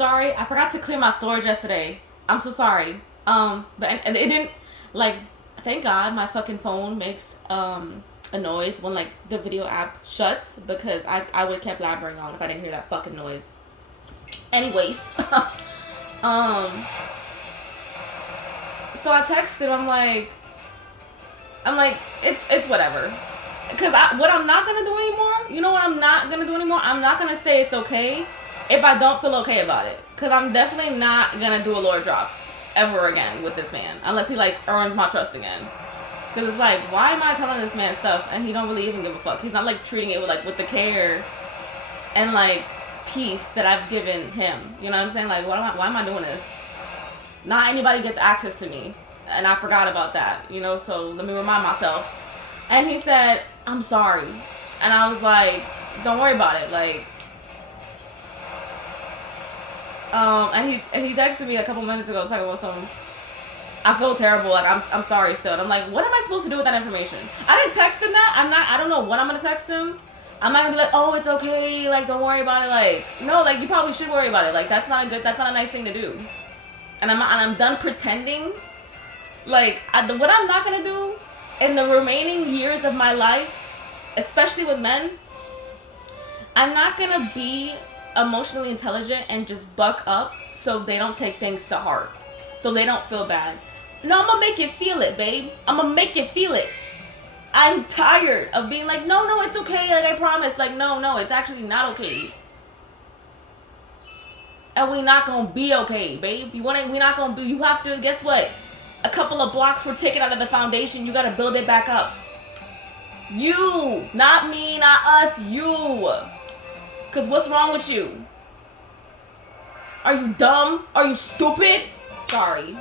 sorry. I forgot to clear my storage yesterday. I'm so sorry. But and it didn't, like, thank God my fucking phone makes a noise when like the video app shuts, because I would have kept blabbering on if I didn't hear that fucking noise. Anyways, so I texted him, I'm like, it's whatever. Because what I'm not going to do anymore, you know what I'm not going to do anymore? I'm not going to say it's okay if I don't feel okay about it. Because I'm definitely not going to do a lower drop ever again with this man. Unless he, like, earns my trust again. Because it's like, why am I telling this man stuff and he don't really even give a fuck? He's not, like, treating it with the care and, like, peace that I've given him. You know what I'm saying? Like, why am I doing this? Not anybody gets access to me. And I forgot about that, you know? So let me remind myself. And he said, I'm sorry. And I was like, don't worry about it. Like, and he texted me a couple minutes ago talking about something. I feel terrible. Like, I'm sorry still. And I'm like, what am I supposed to do with that information? I didn't text him that. I don't know what I'm going to text him. I'm not going to be like, oh, it's okay. Like, don't worry about it. Like, no, like, you probably should worry about it. Like, that's not a nice thing to do. And I'm done pretending. Like, what I'm not going to do in the remaining years of my life, especially with men, I'm not going to be emotionally intelligent and just buck up so they don't take things to heart. So they don't feel bad. No, I'm going to make you feel it, babe. I'm going to make you feel it. I'm tired of being like, no, it's okay. Like, I promise. Like, no, it's actually not okay. And we not going to be okay, babe. We not going to be, you have to, guess what? A couple of blocks were taken out of the foundation. You got to build it back up. You. Not me, not us. You. Because what's wrong with you? Are you dumb? Are you stupid? Sorry.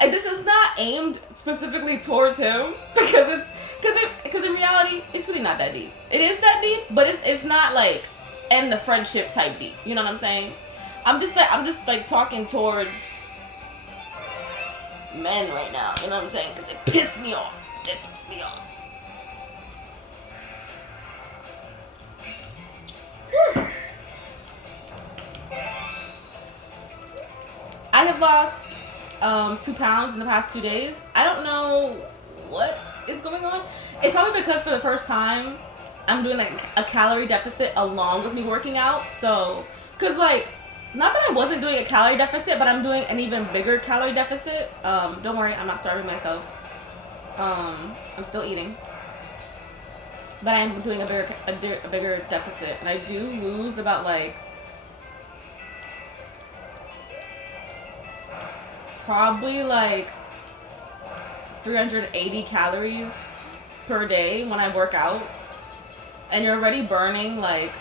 And this is not aimed specifically towards him. Because in reality, it's really not that deep. It is that deep, but it's not like end the friendship type deep. You know what I'm saying? I'm just talking towards men right now, you know what I'm saying? Because it pissed me off. I have lost 2 pounds in the past 2 days. I don't know what is going on. It's probably because for the first time I'm doing like a calorie deficit along with me working out. So, because like, not that I wasn't doing a calorie deficit, but I'm doing an even bigger calorie deficit. Don't worry, I'm not starving myself. I'm still eating. But I'm doing a bigger deficit. And I do lose about like, probably like 380 calories per day when I work out. And you're already burning like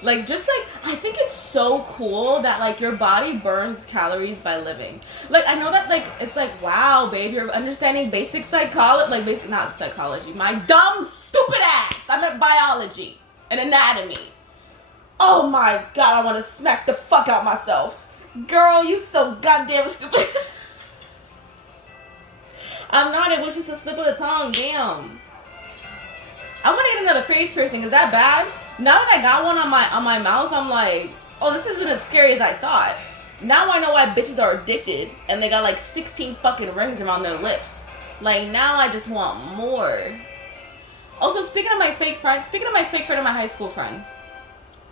I think it's so cool that like your body burns calories by living. Like, I know that like it's like, wow, babe, you're understanding basic psychology, like basic, not psychology, my dumb stupid ass. I meant biology and anatomy. Oh my God, I want to smack the fuck out myself. Girl, you so goddamn stupid. I'm not, it was just a slip of the tongue, damn. I want to get another face piercing. Is that bad? Now that I got one on my mouth, I'm like, oh, this isn't as scary as I thought. Now I know why bitches are addicted and they got like 16 fucking rings around their lips. Like, now I just want more. Also, speaking of my fake friend and my high school friend.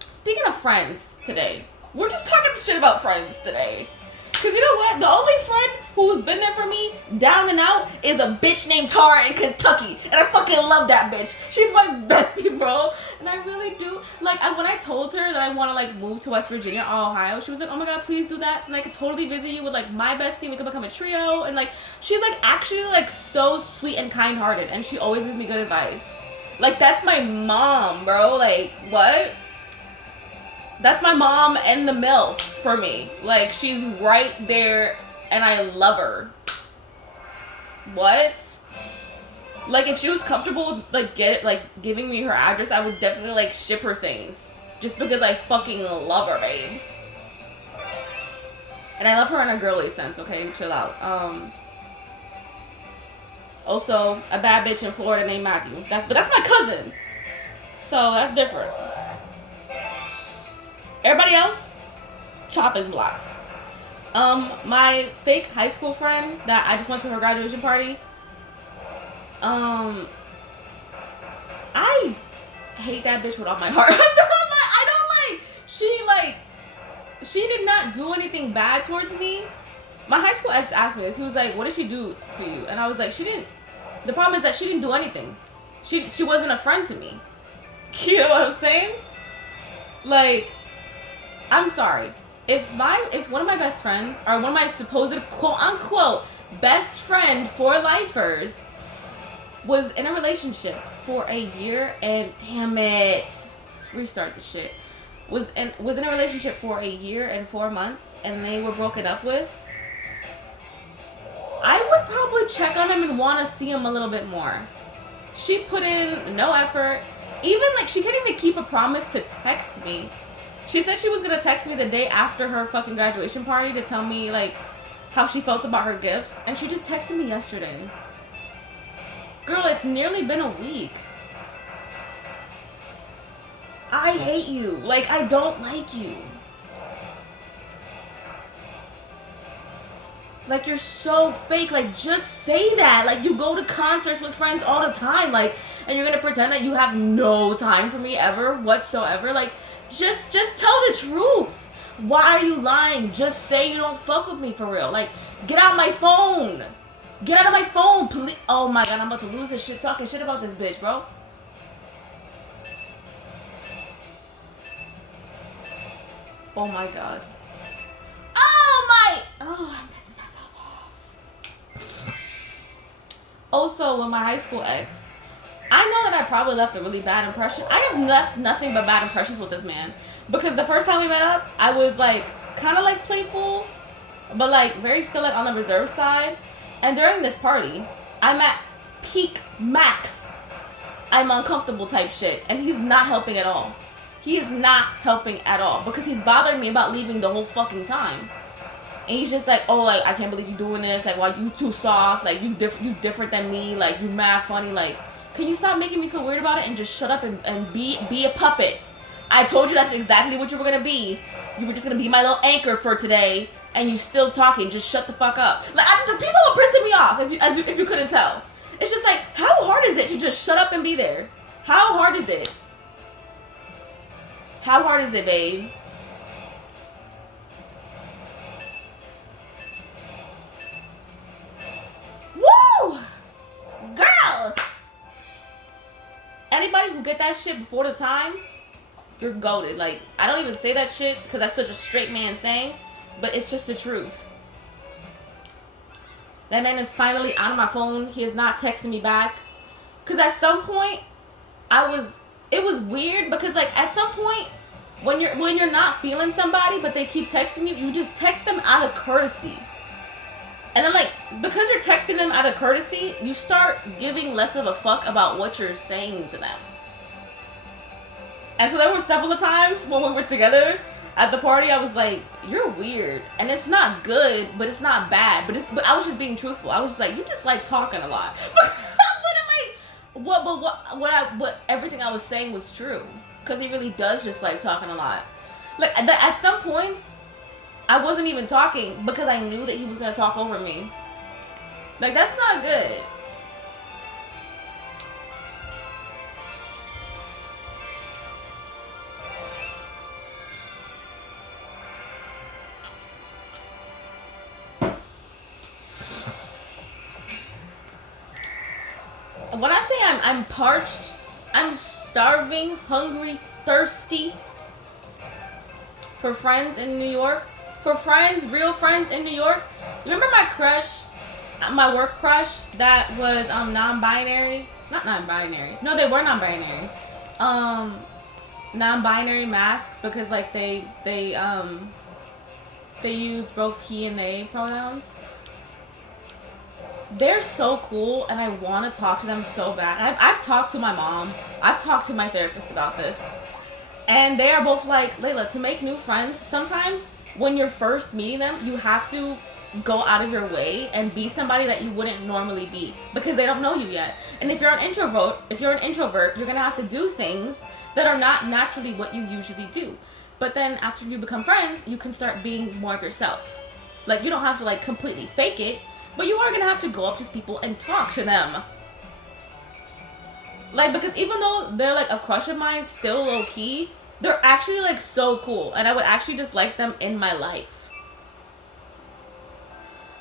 Speaking of friends today, we're just talking shit about friends today. Because you know what? The only friend who's been there for me, down and out, is a bitch named Tara in Kentucky. And I fucking love that bitch. She's my bestie, bro. And I really do. Like, when I told her that I want to, like, move to West Virginia or Ohio, she was like, oh my God, please do that. And I could totally visit you with, like, my bestie. We could become a trio. And, like, she's, like, actually, like, so sweet and kind-hearted. And she always gives me good advice. Like, that's my mom, bro. Like, what? That's my mom and the MILF for me. Like, she's right there, and I love her. What? Like, if she was comfortable with, like, giving me her address, I would definitely, like, ship her things. Just because I fucking love her, babe. And I love her in a girly sense, okay? Chill out. Also, a bad bitch in Florida named Matthew. But that's my cousin. So, that's different. Everybody else, chopping block. My fake high school friend that I just went to her graduation party. I hate that bitch with all my heart. She did not do anything bad towards me. My high school ex asked me this. He was like, what did she do to you? And I was like, she didn't. The problem is that she didn't do anything. She wasn't a friend to me. You know what I'm saying? Like, I'm sorry. If one of my best friends, or one of my supposed quote unquote best friend for lifers, was in a relationship for a year and damn it, restart the shit. Was in a relationship for a year and 4 months and they were broken up with, I would probably check on him and want to see him a little bit more. She put in no effort. Even like she can't even keep a promise to text me. She said she was gonna text me the day after her fucking graduation party to tell me like how she felt about her gifts, and she just texted me yesterday. Girl, it's nearly been a week. I hate you. Like, I don't like you. Like, you're so fake. Like, just say that. Like, you go to concerts with friends all the time. Like, and you're gonna pretend that you have no time for me ever whatsoever. Like, just tell the truth. Why are you lying? Just say you don't fuck with me for real. Like, get out of my phone. Get out of my phone, please. Oh my god, I'm about to lose this shit talking shit about this bitch, bro. Oh my god. I'm pissing myself off. Also, with my high school ex, I know that I probably left a really bad impression. I have left nothing but bad impressions with this man. Because the first time we met up, I was like, kind of like playful, but like very still like on the reserve side. And during this party, I'm at peak max. I'm uncomfortable type shit. And he's not helping at all. He is not helping at all because he's bothering me about leaving the whole fucking time. And he's just like, oh, like, I can't believe you doing this. Like, why you too soft? Like, you different than me. Like, you mad funny. Like, can you stop making me feel weird about it and just shut up and be a puppet? I told you that's exactly what you were going to be. You were just going to be my little anchor for today. And you still talking. Just shut the fuck up. Like, people are pissing me off if you couldn't tell. It's just like, how hard is it to just shut up and be there? How hard is it? How hard is it, babe? Woo! Girl! Anybody who get that shit before the time, you're goated. Like, I don't even say that shit because that's such a straight man saying, but it's just the truth. That man is finally out of my phone. He is not texting me back. Because at some point, it was weird because like at some point, when you're not feeling somebody but they keep texting you, you just text them out of courtesy. And then like, because you're texting them out of courtesy, you start giving less of a fuck about what you're saying to them. And so there were several times when we were together at the party, I was like, you're weird. And it's not good, but it's not bad. But I was just being truthful. I was just like, you just like talking a lot. But everything I was saying was true. Because he really does just like talking a lot. Like, at some points, I wasn't even talking because I knew that he was going to talk over me. Like, that's not good. When I say I'm parched, I'm starving, hungry, thirsty for friends in New York. For friends, real friends in New York. Remember my crush, my work crush that was non-binary? Not non-binary. No, they were non-binary. Non-binary mask because like they used both he and they pronouns. They're so cool, and I want to talk to them so bad. I've talked to my mom. I've talked to my therapist about this. And they are both like, Layla, to make new friends, sometimes when you're first meeting them, you have to go out of your way and be somebody that you wouldn't normally be because they don't know you yet. And if you're an introvert, you're going to have to do things that are not naturally what you usually do. But then after you become friends, you can start being more of yourself. Like, you don't have to, like, completely fake it, but you are gonna have to go up to people and talk to them. Like, because even though they're, like, a crush of mine, still low-key, they're actually, like, so cool. And I would actually just like them in my life.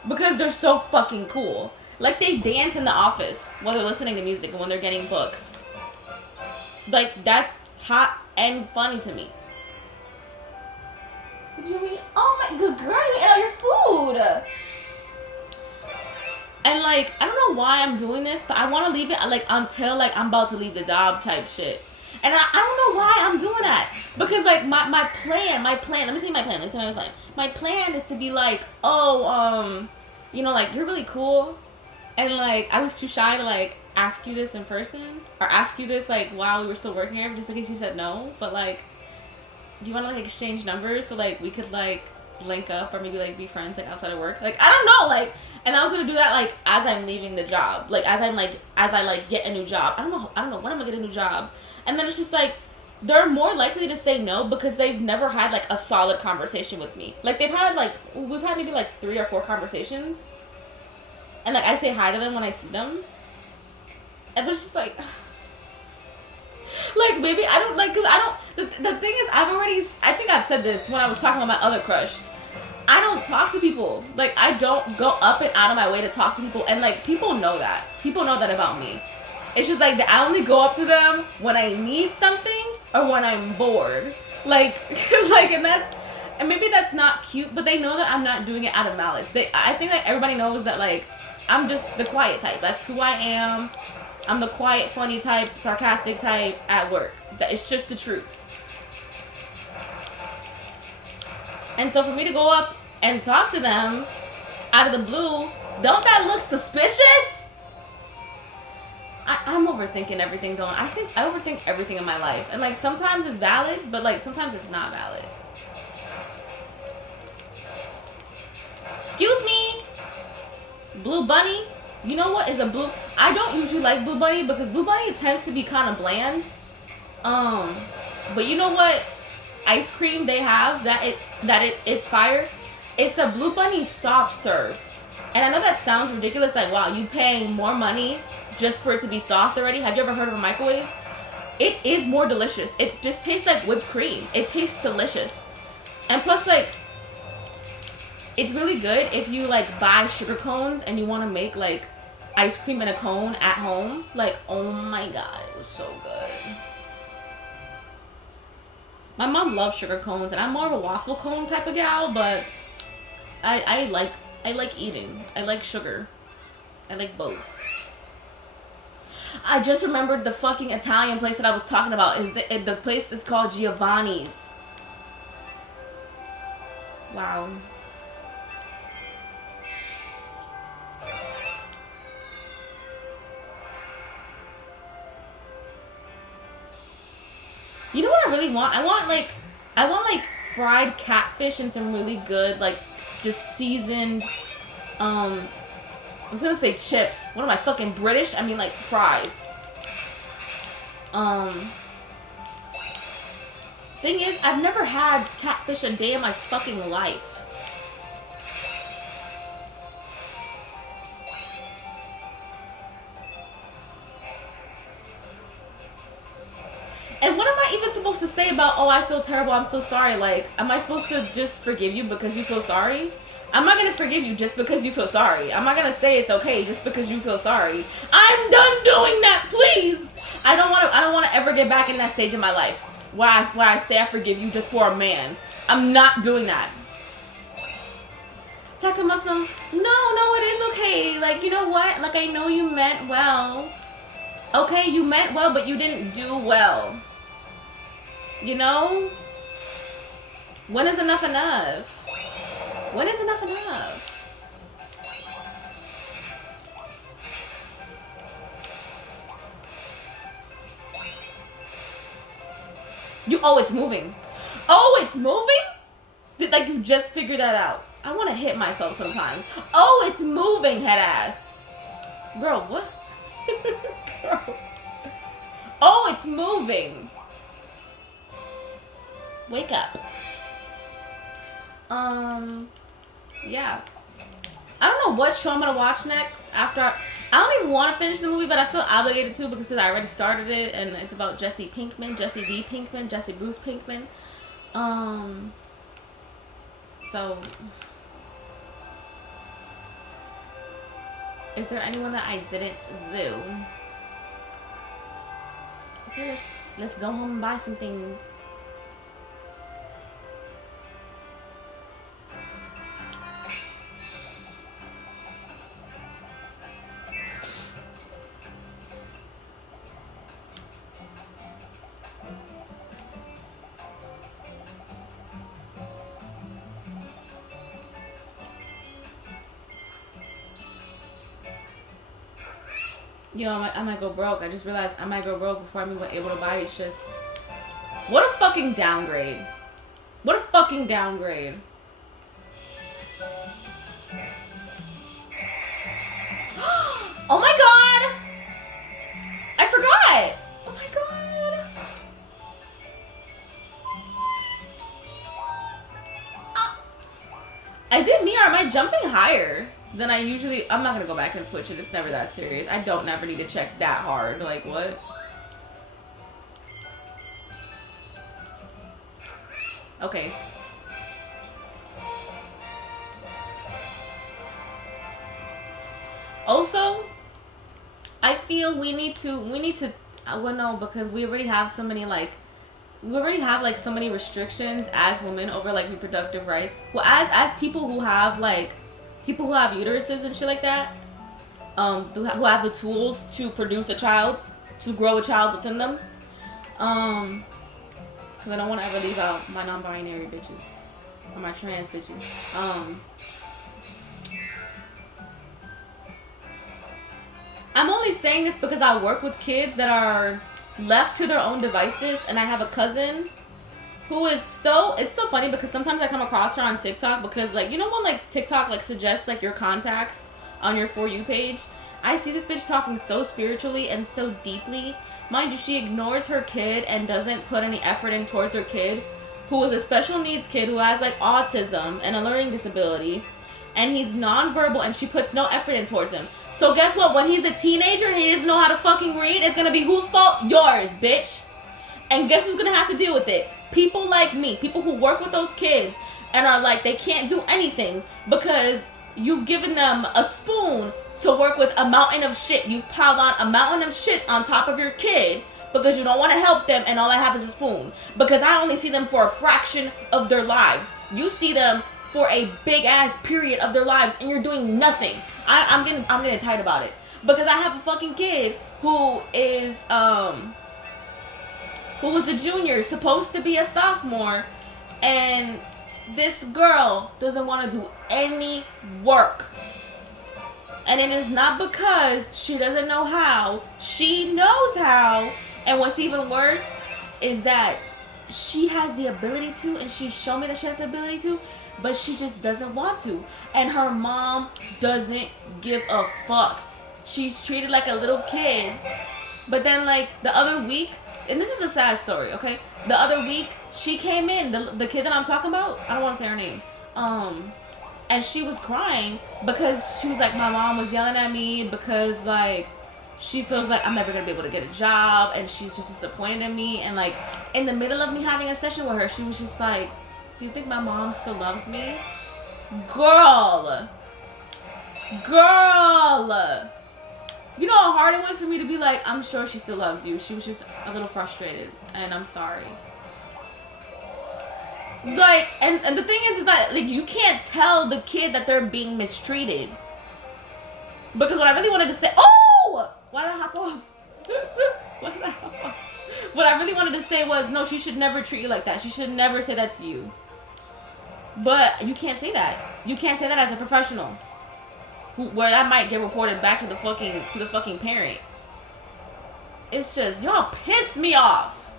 Because they're so fucking cool. Like, they dance in the office while they're listening to music and when they're getting books. Like, that's hot and funny to me. Did you eat? Oh my good girl, you ate all your food. And like, I don't know why I'm doing this, but I want to leave it like until like I'm about to leave the job type shit. And I don't know why I'm doing that. Because like my plan, let me tell you my plan. My plan is to be like, oh, you know, like, you're really cool. And like, I was too shy to like ask you this in person. Or ask you this like while we were still working here, just in case you said no. But like, do you want to like exchange numbers so like we could like link up or maybe like be friends like outside of work? Like, I don't know, like, and I was gonna do that like as I'm leaving the job, like as I get a new job. I don't know when I'm gonna get a new job. And then it's just like, they're more likely to say no because they've never had like a solid conversation with me. Like, we've had maybe like 3 or 4 conversations, and like I say hi to them when I see them, and it's just like like, maybe I don't like, because I don't, the thing is, I think I've said this when I was talking about my other crush. I don't talk to people. Like, I don't go up and out of my way to talk to people. And like, people know that. People know that about me. It's just like, I only go up to them when I need something or when I'm bored. Like, like, and maybe that's not cute, but they know that I'm not doing it out of malice. I think that everybody knows that like, I'm just the quiet type. That's who I am. I'm the quiet, funny type, sarcastic type at work. It's just the truth. And so for me to go up and talk to them out of the blue, don't that look suspicious? I'm overthinking everything, though. I think I overthink everything in my life. And like, sometimes it's valid, but like sometimes it's not valid. Excuse me, Blue Bunny. You know what is a blue? I don't usually like Blue Bunny because Blue Bunny tends to be kind of bland. But you know what ice cream they have that it is fire? It's a Blue Bunny soft serve. And I know that sounds ridiculous, like, wow, you paying more money just for it to be soft already? Have you ever heard of a microwave? It is more delicious. It just tastes like whipped cream. It tastes delicious. And plus, like, it's really good if you like buy sugar cones and you want to make like ice cream in a cone at home. Like, oh my god, it was so good. My mom loves sugar cones, and I'm more of a waffle cone type of gal, but I like eating. I like sugar. I like both. I just remembered the fucking Italian place that I was talking about. The place is called Giovanni's. Wow. You know what I really want? I want like fried catfish and some really good like just seasoned I was gonna say chips. What am I, fucking British? I mean like fries. Thing is, I've never had catfish a day in my fucking life. And what am I even supposed to say about, oh, I feel terrible, I'm so sorry? Like, am I supposed to just forgive you because you feel sorry? I'm not going to forgive you just because you feel sorry. I'm not going to say it's okay just because you feel sorry. I'm done doing that, please! I don't want to ever get back in that stage in my life where I say I forgive you just for a man. I'm not doing that. Takamusum, no, it is okay. Like, you know what? Like, I know you meant well. Okay, you meant well, but you didn't do well. You know? When is enough enough? When is enough enough? Oh, it's moving. Oh, it's moving? Like, you just figured that out. I want to hit myself sometimes. Oh, it's moving, head ass. Girl, what? Girl. Oh, it's moving. Wake up. Yeah. I don't know what show I'm gonna watch next after. I don't even want to finish the movie, but I feel obligated to because I already started it, and it's about Jesse Pinkman, Jesse V. Pinkman, Jesse Bruce Pinkman. So, is there anyone that I didn't do? Okay, let's go home and buy some things. Yo, I might go broke. I just realized I might go broke before I'm even able to buy these shits. What a fucking downgrade. What a fucking downgrade. Oh my god! I forgot! Oh my god! Is it me or am I jumping higher than I usually? I'm not gonna go back and switch it. It's never that serious. I don't never need to check that hard. Like, what? Okay. Also, I feel we need to, well, no, because we already have so many, like, so many restrictions as women over, like, reproductive rights. Well, as people who have, like, people who have uteruses and shit like that, who have the tools to produce a child, to grow a child within them, because I don't want to ever leave out my non-binary bitches, or my trans bitches, I'm only saying this because I work with kids that are left to their own devices, and I have a cousin who is it's so funny because sometimes I come across her on TikTok because, like, you know when, like, TikTok, like, suggests, like, your contacts on your For You page? I see this bitch talking so spiritually and so deeply. Mind you, she ignores her kid and doesn't put any effort in towards her kid, who is a special needs kid who has, like, autism and a learning disability, and he's nonverbal, and she puts no effort in towards him. So guess what? When he's a teenager and he doesn't know how to fucking read, it's gonna be whose fault? Yours, bitch. And guess who's gonna have to deal with it? People like me. People who work with those kids and are like, they can't do anything because you've given them a spoon to work with a mountain of shit. You've piled on a mountain of shit on top of your kid because you don't want to help them, and all I have is a spoon. Because I only see them for a fraction of their lives. You see them for a big ass period of their lives, and you're doing nothing. I'm getting tight about it because I have a fucking kid who is who was a junior, supposed to be a sophomore, and this girl doesn't want to do any work. And it is not because she doesn't know how. She knows how. And what's even worse is that she has the ability to, and she's shown me that she has the ability to, but she just doesn't want to. And her mom doesn't give a fuck. She's treated like a little kid. But then, like, the other week, and this is a sad story, okay? The other week, she came in, the kid that I'm talking about, I don't want to say her name, and she was crying because she was like, my mom was yelling at me because, like, she feels like I'm never going to be able to get a job, and she's just disappointed in me. And, like, in the middle of me having a session with her, she was just like, do you think my mom still loves me? Girl! You know how hard it was for me to be like, I'm sure she still loves you. She was just a little frustrated, and I'm sorry. Like, and the thing is that, like, you can't tell the kid that they're being mistreated. Because what I really wanted to say, oh! Why did I hop off? What I really wanted to say was, no, she should never treat you like that. She should never say that to you. But you can't say that. You can't say that as a professional. Where that might get reported back to the fucking parent. It's just, y'all piss me off.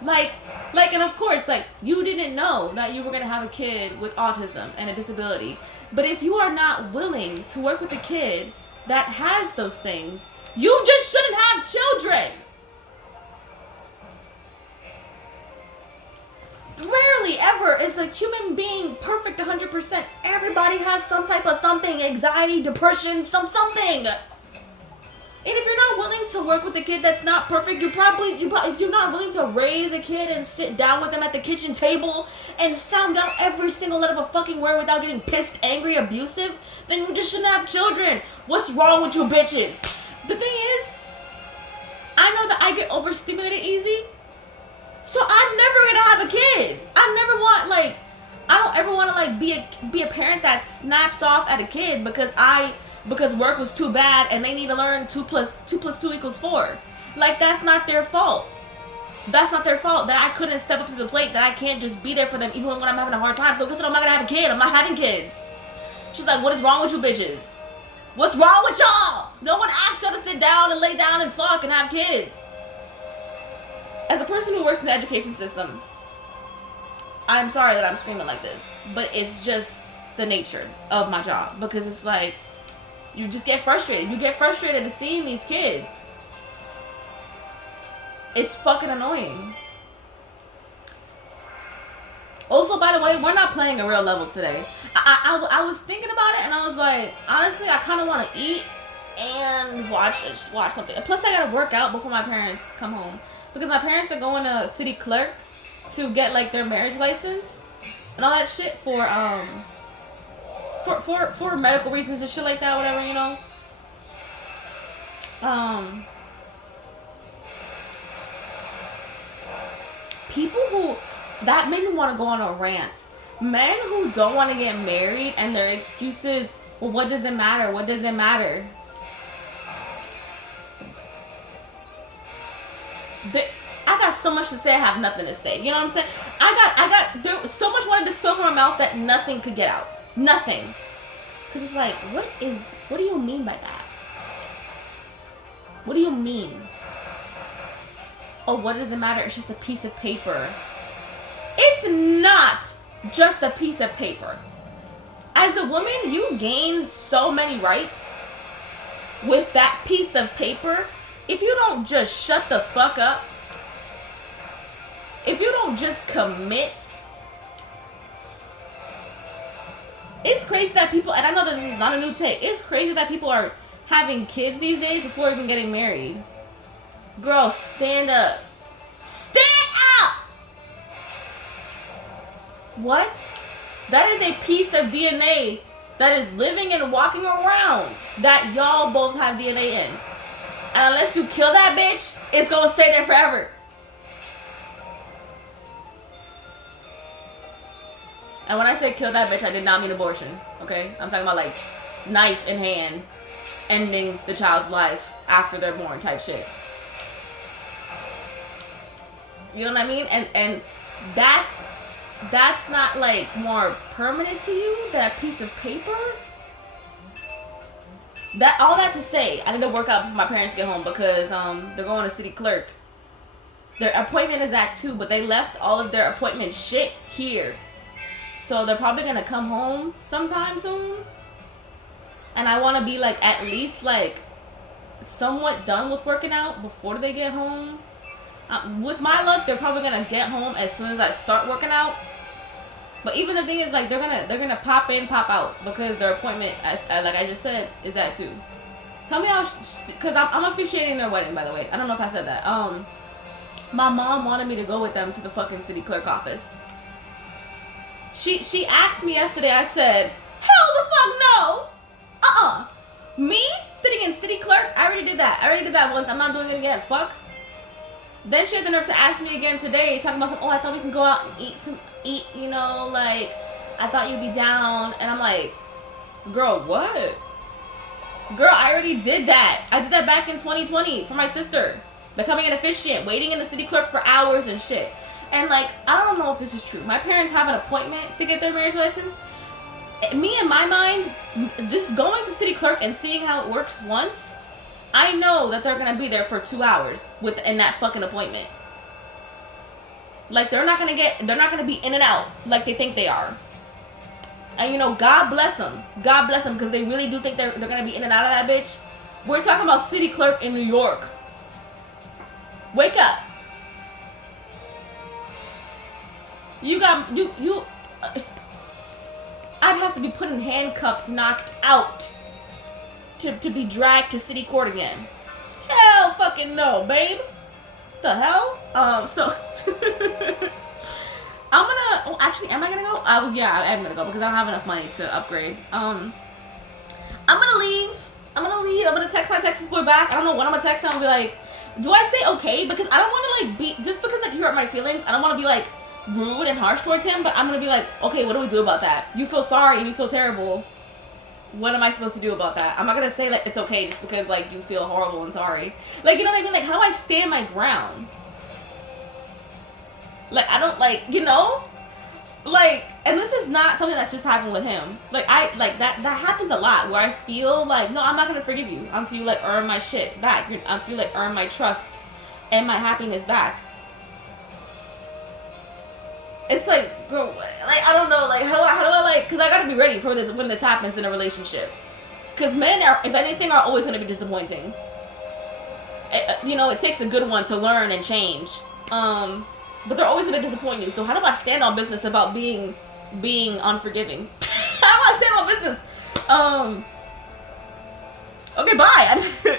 Like, and of course, like, you didn't know that you were gonna have a kid with autism and a disability. But if you are not willing to work with a kid that has those things, you just shouldn't have children. Rarely ever is a human being perfect 100%. Everybody has some type of something, anxiety, depression, something. And if you're not willing to work with a kid that's not perfect, if you're not willing to raise a kid and sit down with them at the kitchen table and sound out every single letter of a fucking word without getting pissed, angry, abusive, then you just shouldn't have children. What's wrong with you bitches? The thing is, I know that I get overstimulated easy, so I'm never gonna have a kid. I don't ever want to be a parent that snaps off at a kid because work was too bad and they need to learn 2 plus 2 equals 4. Like, that's not their fault. That's not their fault that I couldn't step up to the plate, that I can't just be there for them even when I'm having a hard time. So guess what? I'm not gonna have a kid. I'm not having kids. She's like, what is wrong with you bitches? What's wrong with y'all? No one asked y'all to sit down and lay down and fuck and have kids. As a person who works in the education system, I'm sorry that I'm screaming like this, but it's just the nature of my job, because it's like, you just get frustrated. You get frustrated to seeing these kids. It's fucking annoying. Also, by the way, we're not playing a real level today. I was thinking about it, and I was like, honestly, I kind of want to eat and watch something. Plus, I gotta work out before my parents come home, because my parents are going to city clerk to get like their marriage license and all that shit for medical reasons and shit like that, whatever, you know. People who, that made me want to go on a rant. Men who don't want to get married and their excuses, well, what does it matter? What does it matter? I got so much to say, I have nothing to say. You know what I'm saying? There was so much wanted to spill from my mouth that nothing could get out. Nothing. Because it's like, what do you mean by that? What do you mean? Oh, what does it matter? It's just a piece of paper. It's not just a piece of paper. As a woman, you gain so many rights with that piece of paper. If you don't just shut the fuck up, if you don't just commit, it's crazy that people, and I know that this is not a new take, it's crazy that people are having kids these days before even getting married. Girl, stand up. Stand up! What? That is a piece of DNA that is living and walking around that y'all both have DNA in. And unless you kill that bitch, it's gonna stay there forever. And when I say kill that bitch, I did not mean abortion, okay? I'm talking about like knife in hand, ending the child's life after they're born type shit. You know what I mean? And that's not like more permanent to you than a piece of paper? That, all that to say, I need to work out before my parents get home, because they're going to city clerk. Their appointment is at 2, but they left all of their appointment shit here. So they're probably gonna come home sometime soon. And I wanna be like at least like somewhat done with working out before they get home. With my luck, they're probably gonna get home as soon as I start working out. But even the thing is, like, they're gonna pop in, pop out, because their appointment, as like I just said, is at 2. Tell me how, because I'm officiating their wedding, by the way. I don't know if I said that. My mom wanted me to go with them to the fucking city clerk office. She asked me yesterday. I said, hell the fuck no. Me sitting in city clerk? I already did that once. I'm not doing it again. Fuck. Then she had the nerve to ask me again today, talking about some, I thought we can go out and eat, you know, like, I thought you'd be down. And I'm like, girl, what? Girl, I already did that. I did that back in 2020 for my sister. Becoming an officiant, waiting in the city clerk for hours and shit. And like, I don't know if this is true. My parents have an appointment to get their marriage license. Me, in my mind, just going to city clerk and seeing how it works once, I know that they're gonna be there for 2 hours in that fucking appointment. Like, they're not gonna be in and out like they think they are. And you know, God bless them, because they really do think they're gonna be in and out of that bitch. We're talking about city clerk in New York. Wake up. You got you. I'd have to be put in handcuffs, knocked out, to be dragged to city court again. Hell, fucking no, babe. The hell? So I'm gonna. Oh, actually, am I gonna go? I am gonna go because I don't have enough money to upgrade. I'm gonna leave. I'm gonna text my Texas boy back. I don't know what I'm gonna text him. I'm gonna be like, do I say okay? Because I don't want to like be just because like he hurt my feelings. I don't want to be like rude and harsh towards him. But I'm gonna be like, okay, what do we do about that? You feel sorry. You feel terrible. What am I supposed to do about that? I'm not gonna say like it's okay just because like you feel horrible and sorry. Like, you know what I mean? Like, how do I stand my ground? Like, I don't like, you know? Like, and this is not something that's just happened with him. Like, that happens a lot where I feel like, no, I'm not gonna forgive you until you like earn my shit back. Until you like earn my trust and my happiness back. It's like, bro, like, I don't know, like, how do I like, because I gotta be ready for this when this happens in a relationship. Because men are, if anything, are always gonna be disappointing. You know, it takes a good one to learn and change. But they're always gonna disappoint you. So how do I stand on business about being unforgiving? How do I stand on business? Okay, bye.